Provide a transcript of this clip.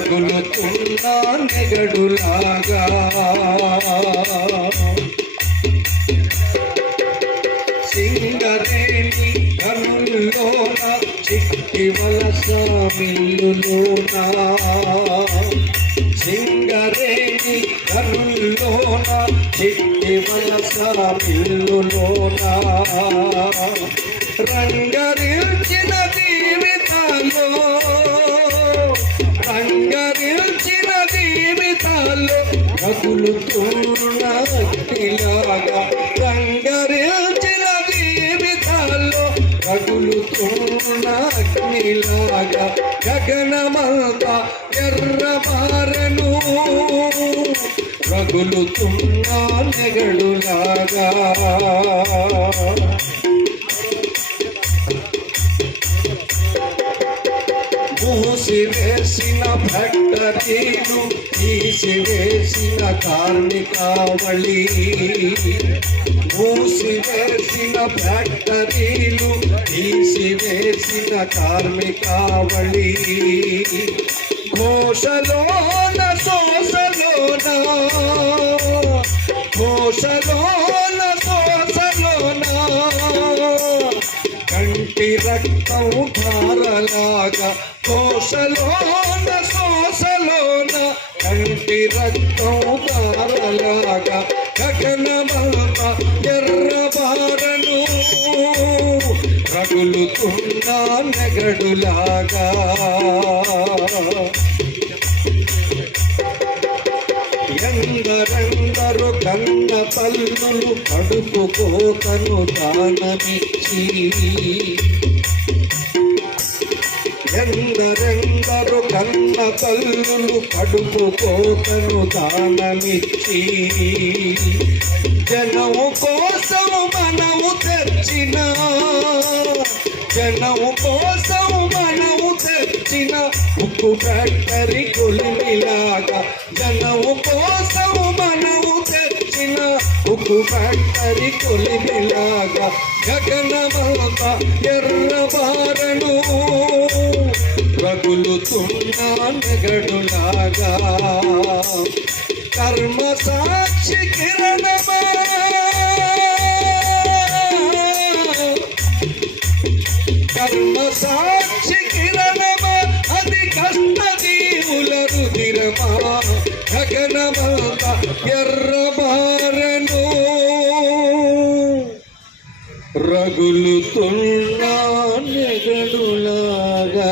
రగులుతున్నా నెగడులాగా సింగరేణి కనుల్లోన చిట్టి వలస మిల్లులోన సింగరేణి కనుల్లోన చిట్టి వలస మిల్లులోన రంగరిల్చిన రంగరిల్చిన జీవితాల్లో రగులుతున్న అగ్నిలాగా రంగరిల్చిన జీవితాల్లో రగులుతున్న అగ్నిలాగా గగనమంత ఎర్రబారను రగులుతున్న నెగడులాగా మూసివేసిన ఫ్యాక్టరీలు తీసివేసిన కార్మికావళి. మూసివేసిన ఫ్యాక్టరీలు తీసివేసిన కార్మికావళి. ఘోషలోన కంటి రక్తం ధారలాగా కోసలోన శోషలోన కంటి రక్తం ధారలాగా గగన బాబ ఎర్ర బారను రగులుతున్నా నెగడులాగా ఎందరెందరు కన్న తల్లులు కడుపు కోతను దానమిచ్చి. ఎందరెందరు కన్న తల్లులు కడుపు కోతను దానమిచ్చి. జనము కోసము మనము తెచ్చిన జనము కోసము మనము తెచ్చిన ఉప్పు ఫ్యాక్టరీ కొలి ఉక్కు ఫ్యాక్టరీ కొలిమిలాగా గగనమాత ఎర్రబారను రగులుతున్నా నెగడులాగా కర్మ సాక్షి కిరణమా? కర్మ సాక్షి కిరణమా అది కష్ట దీవుల రుదిరమా గగనమాత ఎర్రబారను రగులుతున్నా నెగడులాగా